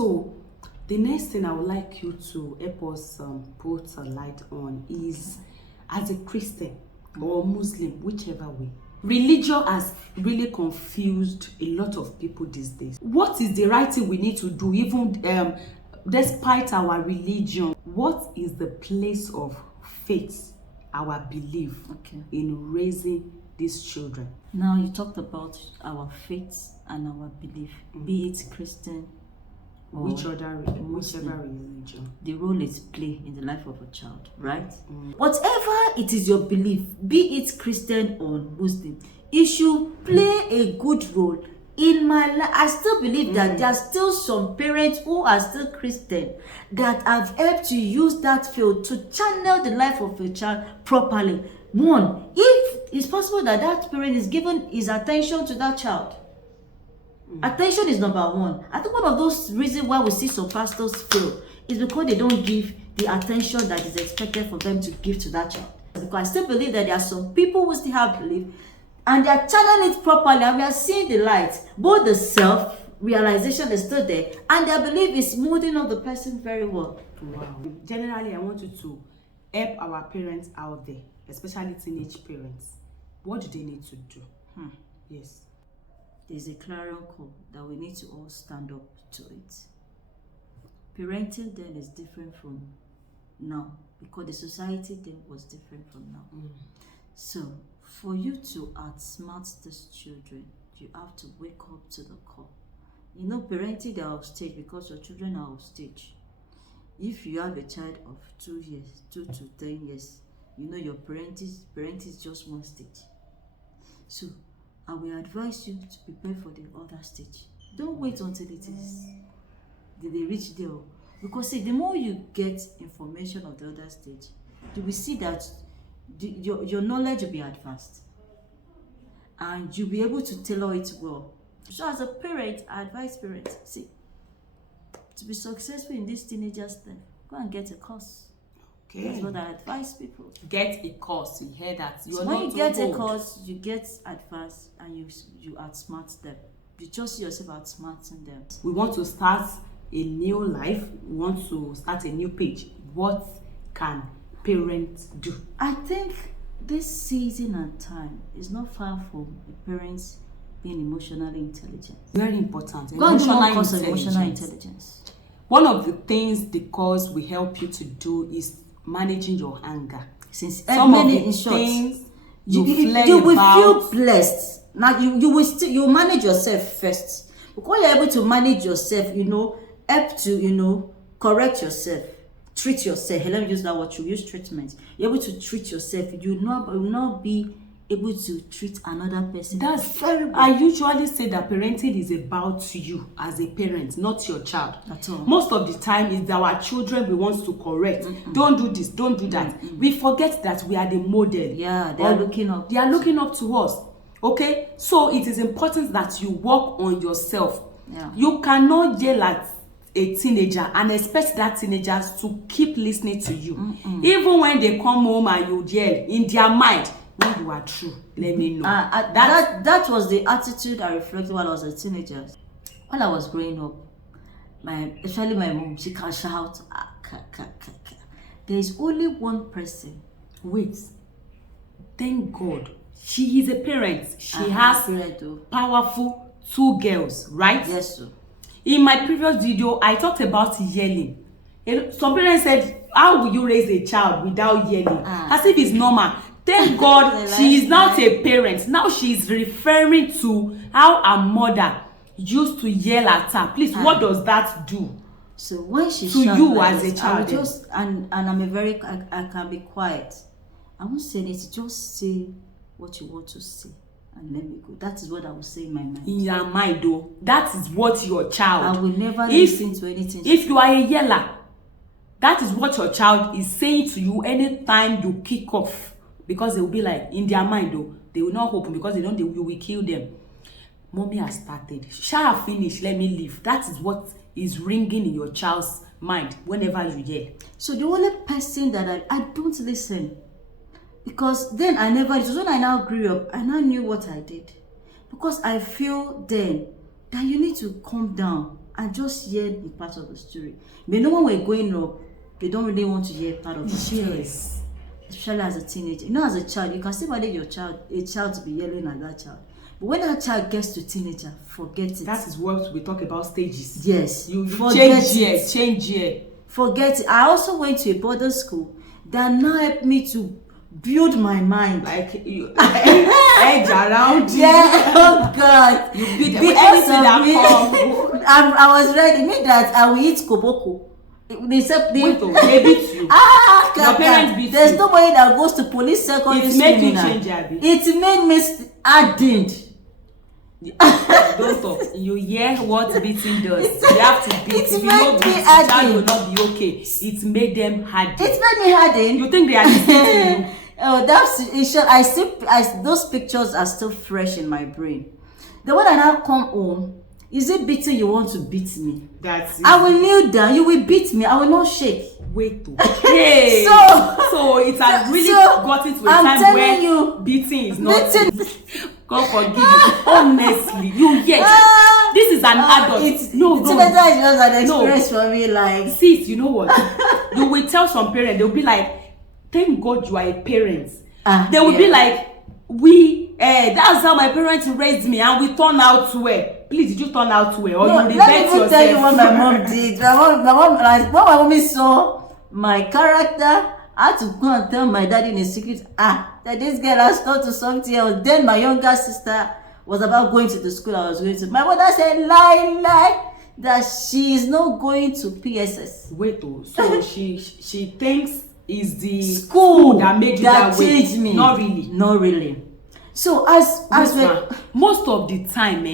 So the next thing I would like you to help us put a light on is, as a Christian or Muslim, whichever way, religion has really confused a lot of people these days. What is the right thing we need to do, even despite our religion? What is the place of faith, our belief, in raising these children? Now you talked about our faith and our belief, be it Christian or whichever religion. The role is play in the life of a child, right? Whatever it is your belief, be it Christian or Muslim, it should play a good role in my life. I still believe that there are still some parents who are still Christian that have helped to use that field to channel the life of a child properly. One, if it's possible that that parent is given his attention to that child. Attention is number one. I think one of those reasons why we see some pastors fail is because they don't give the attention that is expected for them to give to that child. Because I still believe that there are some people who still have belief and they are channeling it properly, and we are seeing the light. Both the self-realization is still there and their belief is molding up the person very well. Wow. Generally, I want you to help our parents out there, especially teenage parents. What do they need to do? Yes. There's a clarion call that we need to all stand up to it. Parenting then is different from now because the society then was different from now. So for you to outsmart these children, you have to wake up to the call. You know, parenting, they are off stage because your children are off stage. If you have a child of 2 years, 2 to 10 years, you know your parent is just one stage. So I will advise you to prepare for the other stage. Don't wait until it is they reach there. Because see, the more you get information of the other stage, you will see that your knowledge will be advanced. And you'll be able to tailor it well. So as a parent, I advise parents, see, to be successful in this teenager's life, go and get a course. Okay. That's what I advise people. Get a course. You hear that? So when you get a course, you get advice and you outsmart them. You just see yourself outsmarting them. We want to start a new life. We want to start a new page. What can parents do? I think this season and time is not far from the parents being emotionally intelligent. Very important. Emotional intelligence. One of the things the course will help you to do is managing your anger. Since some of the things you will feel blessed. Now you manage yourself first. Because you're able to manage yourself, help to correct yourself, treat yourself. Let me use that word. You use treatment. You're able to treat yourself. You will not be able to treat another person. That's very well. I usually say that parenting is about you as a parent, not your child. At all. Most of the time, it's our children we want to correct. Don't do this, don't do that. We forget that we are the model. Yeah, they are looking up. They are looking up to us. Okay? So it is important that you work on yourself. Yeah. You cannot yell at a teenager and expect that teenager to keep listening to you. Even when they come home and you yell, in their mind, when you are true, let me know. That was the attitude I reflected while I was a teenager. While I was growing up, especially my mom, she can shout. There is only one person. Wait, thank God, she is a parent. She has powerful 2 girls, right? Yes, sir. In my previous video, I talked about yelling. Some parents said, how will you raise a child without yelling? As if it's normal. Thank God she is not a parent. Now she is referring to how her mother used to yell at her. Please, what does that do? So when she to you as a child? And I can be quiet. I won't say anything. Just say what you want to say and let me go. That is what I will say in my mind. In your mind, though, that is what your child. I will never listen to anything. If you are a yeller, that is what your child is saying to you anytime you kick off. Because they will be like, in their mind though, they will not open because you will kill them. Mommy has started. Shall I finish? Let me leave. That is what is ringing in your child's mind whenever you hear. So the only person that I don't listen. Because then it was when I now grew up, I now knew what I did. Because I feel then that you need to calm down and just hear the part of the story. But no one were growing up, they don't really want to hear part of the story. Yes. Especially as a teenager. You know, as a child, you can still manage a child to be yelling at that child. But when that child gets to teenager, forget it. That is what we talk about stages. Yes. You forget change year. Forget it. I also went to a boarding school that now helped me to build my mind. Like you edge around you. Yeah, oh God. You build Because everything of that me, I was ready. It means that I will eat koboko. They said they beat you. Your parents beat there's you. nobody that goes to police secondary It school. made you change, Abby. It made me I didn't. Don't talk. You hear what beating does. You have to beat. If you know beat, the child will not be okay. It made them harden. It made me harden. You think they are listening to you? Oh, that's it. Those pictures are still fresh in my brain. The one I now come home, is it beating you want to beat me? That's it. I will kneel down. You will beat me. I will not shake. Wait. Hey. So it has really gotten to a time where you, beating is not. God forgive you. Honestly, you this is an adult. It's better it's just an experience for me. Like, see, you know what? You will tell some parents, they'll be like, "Thank God you are a parent." They will be like, that's how my parents raised me, and we turn out well. Please, did you turn out well, or you revenge yourself? Let me tell you what my mom did. My mom, like, when my mommy saw my character, I had to go and tell my daddy in a secret, that this girl has gone to something else. Then my younger sister was about going to the school I was going to. My mother said, lie, that she is not going to PSS. Wait, so she thinks is the school that made you that changed way. Me. Not really. So as most of the time,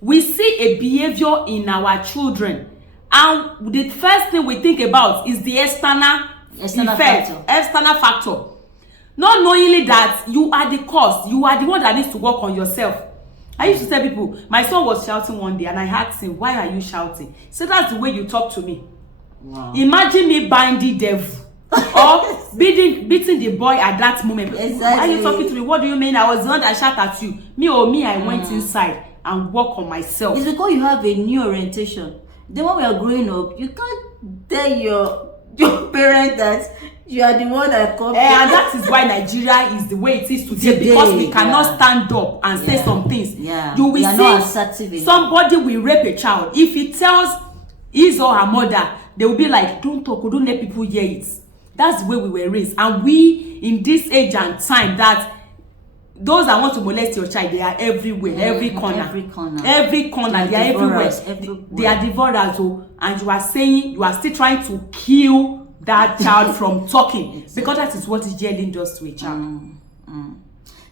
we see a behavior in our children, and the first thing we think about is the external factor, not knowingly that you are the cause. You are the one that needs to work on yourself. I used to tell people, my son was shouting one day, and I asked him, "Why are you shouting?" So that's the way you talk to me. Wow. Imagine me binding the devil or beating the boy at that moment. Exactly. Why are you talking to me? What do you mean? I was the one that shot at you. I went inside and work on myself. It's because you have a new orientation. Then when we are growing up, you can't tell your parent that you are the one that comes. And that is why Nigeria is the way it is today, because we cannot stand up and say some things. Yeah. You will see somebody will rape a child. If he tells his or her mother, they will be like, "Don't talk, don't let people hear it." That's the way we were raised. And we, in this age and time, that those that want to molest your child, they are everywhere, every corner, they are everywhere. They are devourers. And you are still trying to kill that child from talking, because that is what yelling does to a child.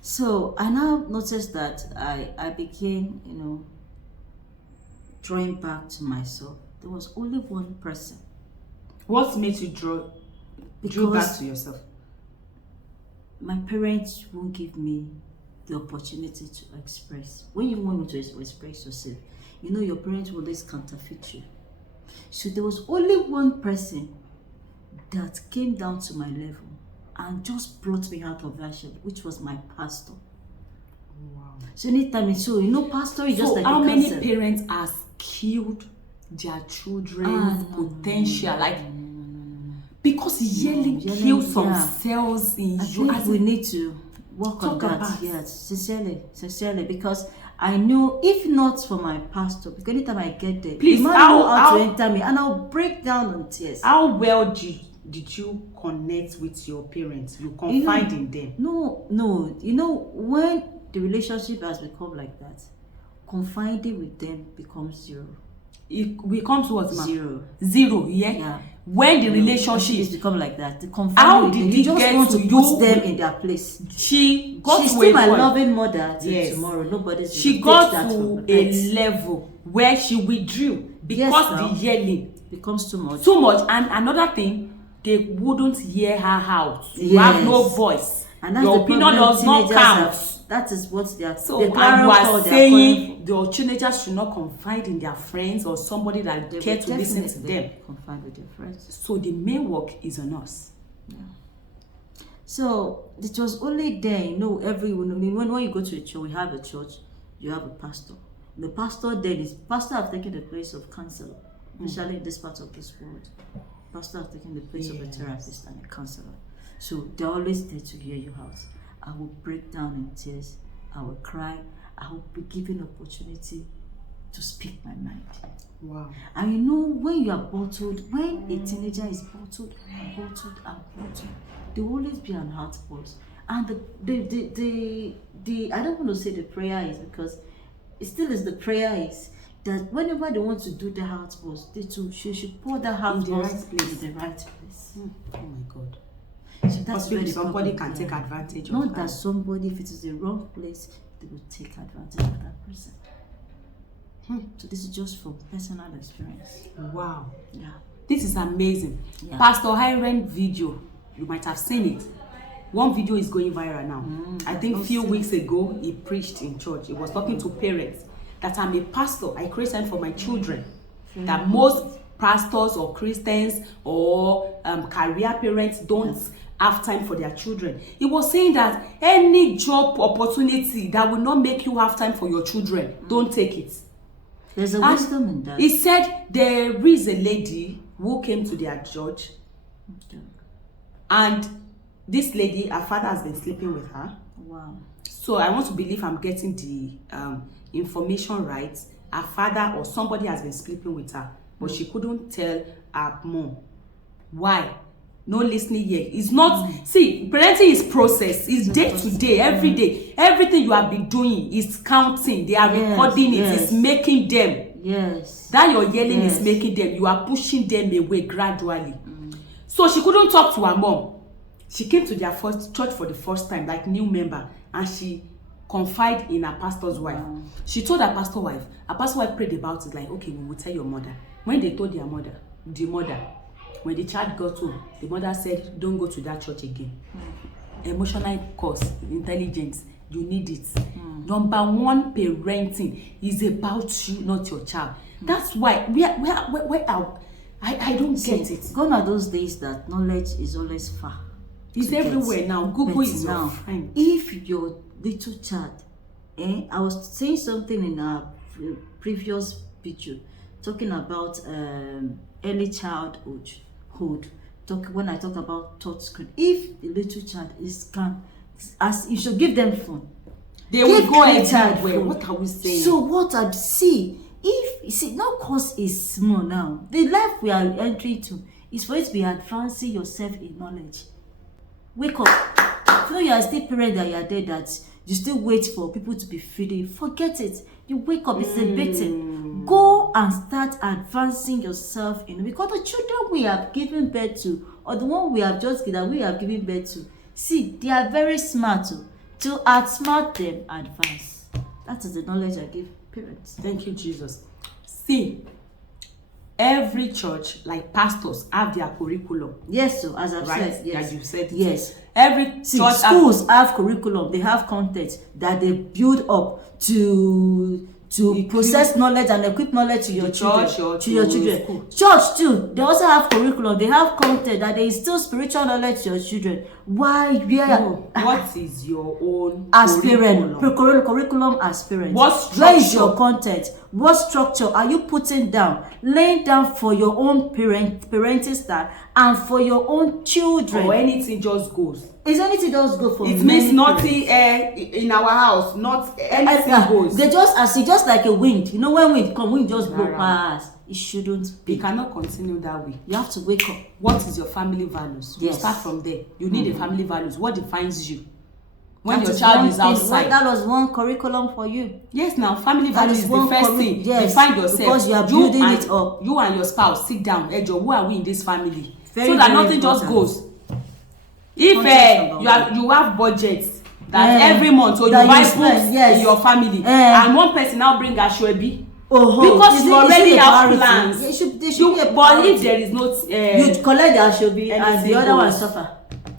So I now noticed that I became, drawing back to myself. There was only one person. What made you draw back to yourself? My parents won't give me the opportunity to express. When you want to express yourself, your parents will always counterfeit you. So there was only one person that came down to my level and just brought me out of that shell, which was my pastor. Wow. So anytime pastor is just like how many parents have killed their children's potential? Because yelling kills some cells in you. We need to work on that. Yes, sincerely, because I know if not for my pastor, because anytime I get there, please, how to enter me, and I'll break down in tears. How well did you connect with your parents? You confide in them? No. When the relationship has become like that, confiding with them becomes zero. It becomes what, ma'am? Zero. Yeah. When the relationship has become like that, how did you just get want to put you them in their place. She's still my loving mother till tomorrow. She got to a level where she withdrew because the yelling becomes too much. And another thing, they wouldn't hear her out. You have no voice. And that's your opinion does not count. That is what they are. So and you are saying your teenagers should not confide in their friends or somebody that care to listen to them. Confide with their friends. So the main work is on us. Yeah. So it was only there, when you go to a church, we have a church, you have a pastor. the pastor have taken the place of counselor, especially in this part of this world. Pastor have taken the place of a therapist and a counselor. So they're always there to hear you out. I will break down in tears. I will cry. I will be given opportunity to speak my mind. Wow. And you know, when you are bottled, when a teenager is bottled, there will always be an outburst. And the I don't want to say the prayer is, because it still is the prayer is that whenever they want to do the outburst, they too should pour that outburst in the right place. Oh my God. So that's where somebody can take advantage of Not that somebody, if it is the wrong place, they will take advantage of that person. So this is just from personal experience. Wow. Yeah. This is amazing. Yeah. Pastor Hiram video, you might have seen it. One video is going viral now. I think a few weeks ago, he preached in church. He was talking to parents that I'm a pastor. I create time for my children. That most pastors or Christians or career parents don't have time for their children. He was saying that any job opportunity that will not make you have time for your children, don't take it. There's a wisdom in that. He said there is a lady who came to their church, and this lady, her father has been sleeping with her. Wow. So I want to believe I'm getting the information right. Her father or somebody has been sleeping with her, but she couldn't tell her mom. Why? No listening here. It's not, see, parenting is process. It's day to day, every day. Everything you have been doing is counting. They are recording it. It's making them. Yes. That your yelling is making them. You are pushing them away gradually. So she couldn't talk to her mom. She came to their first church for the first time, like new member, and she confided in her pastor's wife. She told her pastor's wife prayed about it, like, okay, we will tell your mother. When they told the mother, when the child got home, the mother said, don't go to that church again. Emotional course, intelligence, you need it. Number one, parenting is about you, not your child. That's why I don't get it. Gone are those days that knowledge is always far. It's everywhere now. Google is your friend. If your little child, I was saying something in our previous video, talking about early childhood. When I talk about touch screen, if the little child as you should give them phone. They will go everywhere. What are we saying? So what I see, not cause is small now. The life we are entering to is for you to be advancing yourself in knowledge. Wake up. You know you are still parent that you are there, that you still wait for people to be feeding. Forget it. You wake up, it's a beating. Go and start advancing yourself because the children we have given birth to, or the one we have given birth to, see, they are very smart too. To outsmart them, advance. That is the knowledge I give parents. Thank you, Jesus. See, every church, like pastors, have their curriculum. Yes, so as I've said, yes. As you said. Yes. Every church schools have curriculum. They have content that they build up to process knowledge and equip knowledge to your children. School. Church too, they also have curriculum. They have content that they instill spiritual knowledge to your children. Why? What is your own curriculum as parent? Where is your content? What structure are you putting down, laying down for your own parenting style and for your own children? Or anything just goes. Is anything just go for? It means nothing in our house. Not anything goes. They just like a wind. You know, when wind come, wind just blow past. It shouldn't be. You cannot continue that way. You have to wake up. What is your family values? You start from there. You need a family values. What defines you? When your child is outside. That was one curriculum for you. Yes, now family values is the first thing. Yes, define yourself. Because you are building it up. You and your spouse sit down. Ejo, who are we in this family? Very, so that very nothing important. just goes. If you have budgets that every month, so you buy books in your family, and one person now bring Ashwebi. Because you already have plans. There should be but if there is no you collect the Ashwebi and the other one suffer.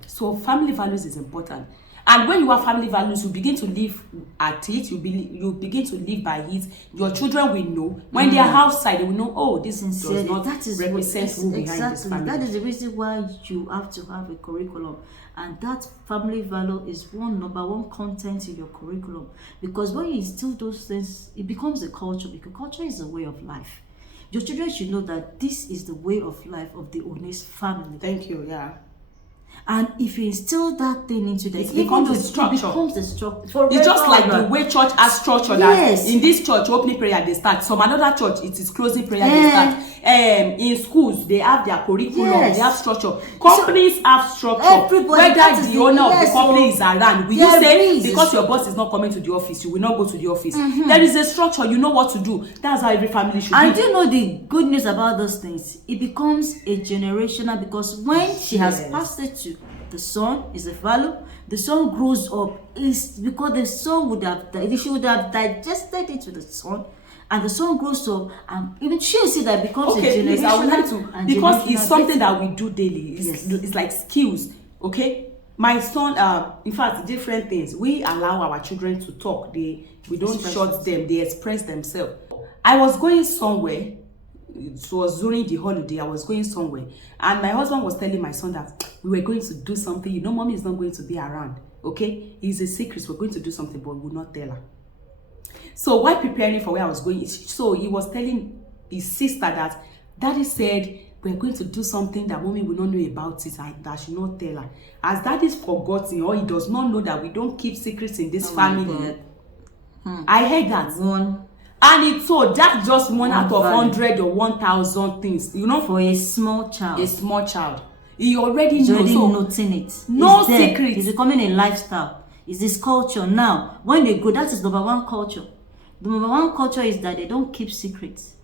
So family values is important. And when you have family values, you begin to live at it, you begin to live by it. Your children will know. When they are outside, they will know, oh, this does not represent who behind this family. That is the reason why you have to have a curriculum. And that family value is number one content in your curriculum. Because when you instill those things, it becomes a culture. Because culture is a way of life. Your children should know that this is the way of life of the honest family. Thank you, yeah. And if you instill that thing into them, it becomes the structure. It becomes the structure. It's just like the way church has structure. Yes. That in this church, opening prayer they start. Some another church, it is closing prayer they start. In schools, they have their curriculum. Yes. They have structure. Companies have structure. Everybody, whether the owner of the company is around, will you say because your boss is not coming to the office, you will not go to the office? There is a structure. You know what to do. That's how every family should be. And do you know the good news about those things? It becomes a generational, because when she has passed it to the son, is a value. The son grows up, is because the son she would have digested it to the son, and the son grows up, and even she'll see that becomes a generational. Please, I would like to, because it's something that we do daily. It's like skills. Okay, my son. In fact, different things. We allow our children to talk. We don't shut them. They express themselves. I was going somewhere. It was during the holiday. I was going somewhere, and my husband was telling my son that we were going to do something. You know, mommy is not going to be around. Okay, it's a secret. We're going to do something, but we will not tell her. So while preparing for where I was going, so he was telling his sister that daddy said we're going to do something that mommy will not know about it, and that I should not tell her. As daddy's forgotten, or he does not know that we don't keep secrets in this family. I heard that. And it's so that's just one out of 100 or 1,000 things, you know, for a small child. A small child, he already knows. Already noting it. No secret. It's becoming a lifestyle. It's this culture now. When they go, that is number one culture. The number one culture is that they don't keep secrets.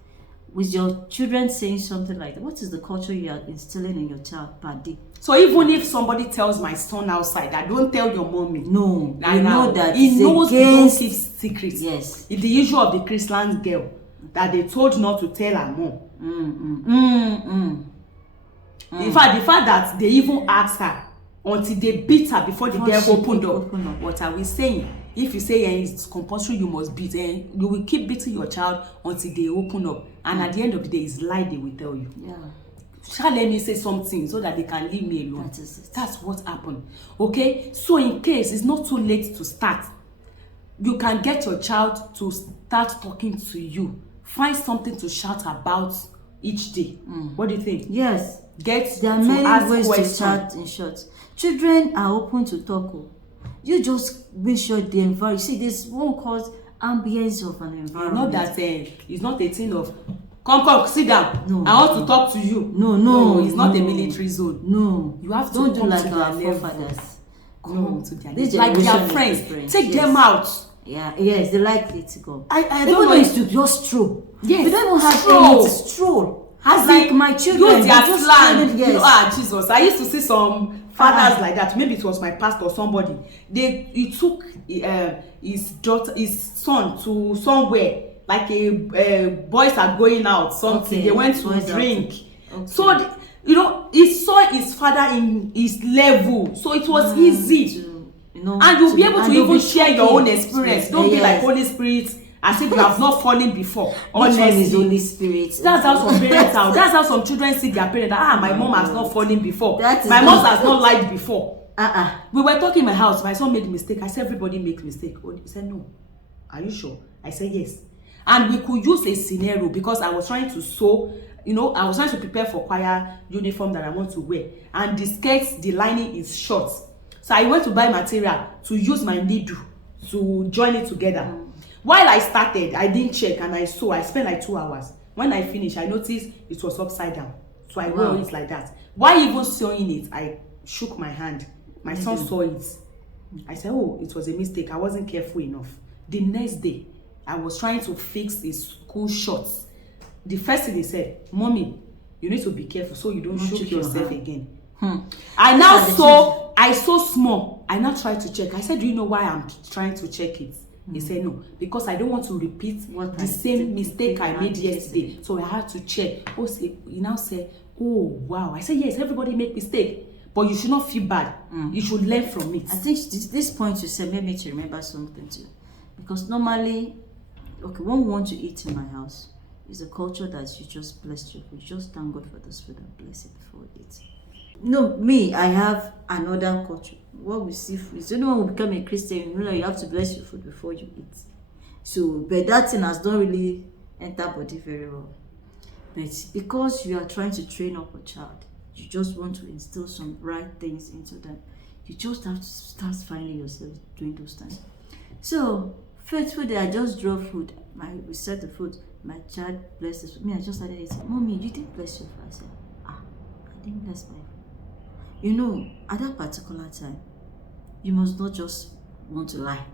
With your children saying something like that, what is the culture you are instilling in your child per day? So even if somebody tells my son outside that don't tell your mommy, no, I know that he knows we don't keep secrets. Yes, it's the issue of the Christian girl that they told not to tell her mom. In fact, the fact that they even asked her until they beat her before the girl opened up. What are we saying? If you say it's compulsory, you must beat, you will keep beating your child until they open up. And at the end of the day, it's lie they will tell you. Yeah. Shall let me say something so that they can leave me alone. That is it. That's what happened. Okay? So in case it's not too late to start, you can get your child to start talking to you. Find something to shout about each day. What do you think? Yes. There are many ways to start in short. Children are open to talk. You just make sure the environment. See, this one called ambience of an environment. Not that it's not a thing of come, sit down. No, I want to talk to you. No, it's not a military zone. No, you have to don't come do like to our their forefathers. Come to their level. Like their friends. Take them out. Yeah, yes, they like it to go. I don't know. It's to just stroll. Yes, we don't even have anything to stroll. Like my children, use their slang. Yes. You know, Jesus, I used to see some fathers like that. Maybe it was my pastor or somebody. He took his son to somewhere, like boys are going out something. They went to drink. So he saw his father in his level, so it was easy. And you'll be able to even share your own experience. Don't be like Holy Spirit as if you have not fallen before. Honestly, is Holy Spirit. That's how some parents are. That's how some children see their parents. My mom has not fallen before. My mom has not lied before. We were talking in my house. My son made a mistake. I said, everybody makes mistake. He said, no. Are you sure? I said, yes. And we could use a scenario because I was trying to sew. I was trying to prepare for choir uniform that I want to wear. And the skirt, the lining is short. So I went to buy material to use my needle to join it together. While I started, I didn't check and I sew. I spent like 2 hours. When I finished, I noticed it was upside down. So I wore it like that. While even sewing it, I shook my hand. My son saw it. I said, oh, it was a mistake. I wasn't careful enough. The next day, I was trying to fix his school shorts. The first thing they said, mommy, you need to be careful so you don't shook yourself again. I saw small. I now tried to check. I said, do you know why I'm trying to check it? He said no, because I don't want to repeat the same mistake I made yesterday. So I had to check. He now said, oh wow. I said, yes, everybody make mistake. but you should not feel bad. You should learn from it. I think this point you said made me to remember something too, because normally, okay, when we want to eat in my house, it's a culture that you just bless your food. You just thank God for this food and bless it before you eat. No, me, I have another culture. What we see food is, when we become a Christian, you know that you have to bless your food before you eat. So, but that thing has not really entered body very well. But because you are trying to train up a child, you just want to instill some right things into them. You just have to start finding yourself doing those things. So, faithful day, I just draw food. We set the food. My child blesses me. I just started eating. Mommy, you didn't bless your food. I said, I didn't bless my food. You know, at that particular time, you must not just want to lie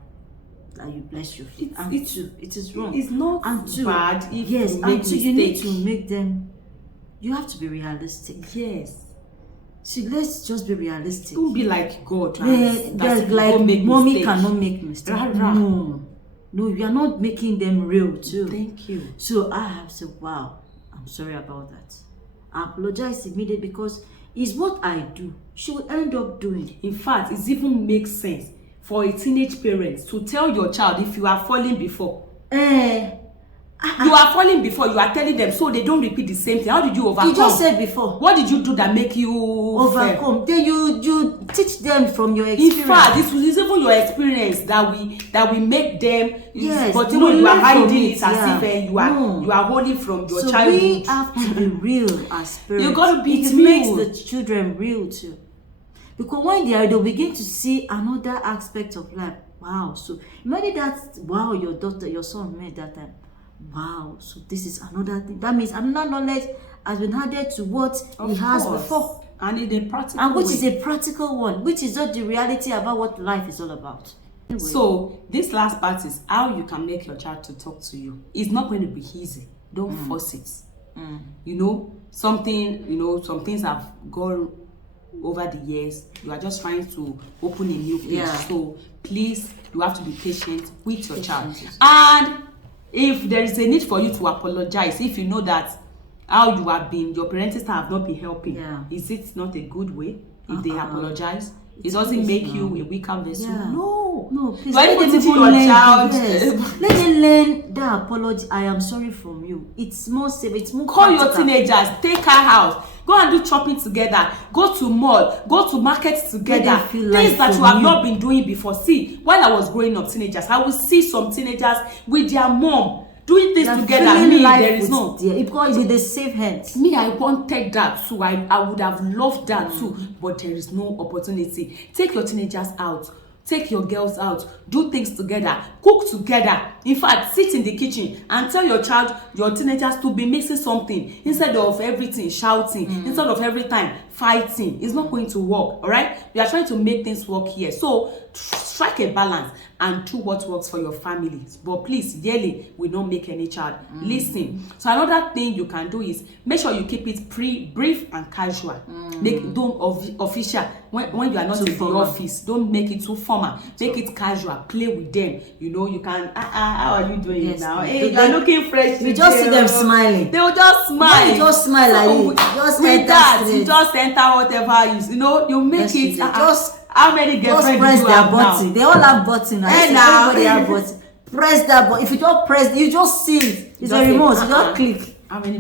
that you bless your food. It is wrong. It's not bad if you make mistakes. You need to make them. You have to be realistic. Yes. So let's just be realistic. Don't be like God. That's like mommy cannot make mistakes. No, you are not making them real too. Thank you. So I have said, wow, I'm sorry about that. I apologize immediately because it's what I do. She will end up doing. In fact, it even makes sense for a teenage parent to tell your child if you are falling before. You are falling before, you are telling them so they don't repeat the same thing. How did you overcome? You just said before. What did you do that make you overcome? Then you teach them from your experience. In fact, this was even your experience that we make them. Yes, but you are hiding it as if you are holding from your childhood. So we have to be real as parents. You got to be real. It makes the children real too, because when they'll begin to see another aspect of life. Wow, so imagine that. Wow, your son made that time. Wow, so this is another thing. That means another knowledge has been added to what he has before. And it's a practical and which is a practical one, which is not the reality about what life is all about. Anyway. So this last part is how you can make your child to talk to you. It's not going to be easy. Don't force it. You know, some things have gone over the years. You are just trying to open a new page. So please, you have to be patient with your child. And if there is a need for you to apologize, if you know that how you have been, your parenting have not been helping, is it not a good way if they apologize? It doesn't make you a weaker vessel. No, please. Let them learn. Let them learn that apology. I am sorry from you. It's more safe. It's more Call practical. your teenagers, take her out, go and do shopping together, go to mall, go to market together. Things that you have not been doing before. See, while I was growing up, teenagers, I would see some teenagers with their mom doing things together. Me, there is no. Because with the safe hands. Me, I wanted that too. I would have loved that too, but there is no opportunity. Take your teenagers out. Take your girls out, do things together, cook together. In fact, sit in the kitchen and tell your teenagers to be mixing something instead of everything shouting, instead of every time fighting. It's not going to work, all right? We are trying to make things work here. So strike a balance and do what works for your family. But please, yearly, we don't make any child. Listen. So another thing you can do is make sure you keep it brief and casual. Don't official. When you are not in the office, don't make it too formal. Make it casual. Play with them. You know, you can. How are you doing now? Hey, you're looking fresh. You just see them smiling. They will just smile. You just smile like just with that. You just enter whatever you know. You make it. Just how many girlfriends press do you their have button now? They all have button. Everybody have button. Press that button. If you don't press, you just see it. It's a remote. You just click. How many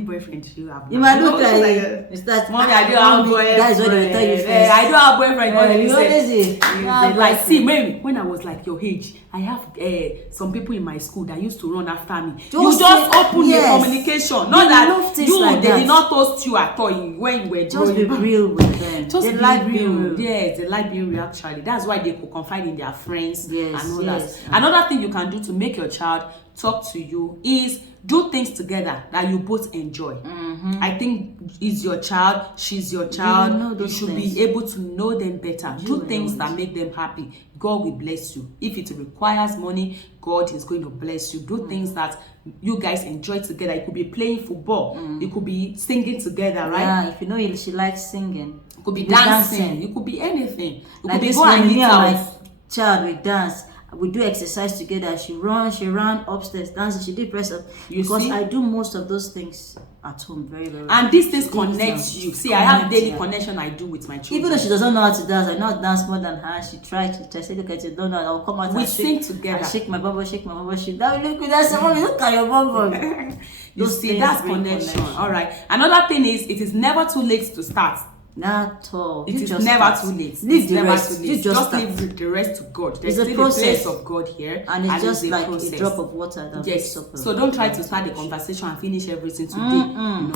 boyfriends do you have now? You might look like mommy, I don't have boyfriend. That is what they will tell you first. I don't have boyfriend. You always like, see, when I was like your age, I have some people in my school that used to run after me. You just open the communication. Not that they did not toast you at all when you were just be real with them. They like being real. Yes, they like being real actually. That's why they could confide in their friends and all that. Another thing you can do to make your child talk to you is do things together that you both enjoy. I think it's your child, she's your child. You should be able to know them better. Do things that make them happy. God will bless you. If it requires money, God is going to bless you. Do things that you guys enjoy together. It could be playing football. It could be singing together, right? Yeah, if you know she likes singing. It could be dancing. It could be anything. It like could be go and eat out. My child will dance. We do exercise together. She ran upstairs dancing. She did press up because I do most of those things at home very, very well. And these things She did connect some- you. See, I have daily yeah. connection I do with my children. Even though she doesn't know how to dance, I know how to dance more than her. She tried. She said, "Look at you, don't know. I'll come out We and sing shake, together. and shake my bubble, shake my bubble, shake." That look at that. Mommy, look at your bubble. You Those see, things that's bring connection. All right. Another thing is, it is never too late to start. Not at all. It You is just never start. too late. Leave It's the never rest. too You late. just start. leave the rest to God. There's It's a still process. the place of God here, And it's just a like process. a drop of water that Yes. makes up. So don't try to start the conversation and finish everything today. No.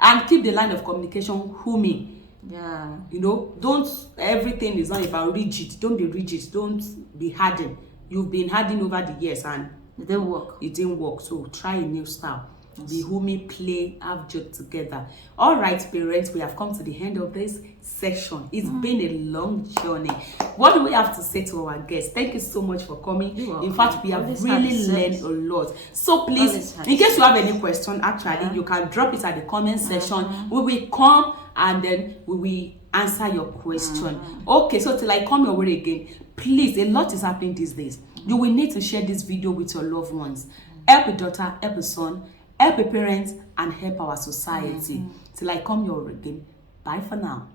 And keep the line of communication huming. Yeah. You know, don't, everything is not about rigid. Don't be rigid. Don't be hardened. You've been hardened over the years and It didn't work. it didn't work. So try a new style. Be humid, play, have joy together. All right, parents, we have come to the end of this session. It's been a long journey. What do we have to say to our guests? Thank you so much for coming. In fact, we have Always really have learned a lot. So please, Always have in case you have any question, actually, you can drop it at the comment section. We will come and then we will answer your question. Okay, so till I come your way again, please, a lot is happening these days. You will need to share this video with your loved ones. Help a daughter, help a son, help a parent, and help our society. Till I come your way again. Bye for now.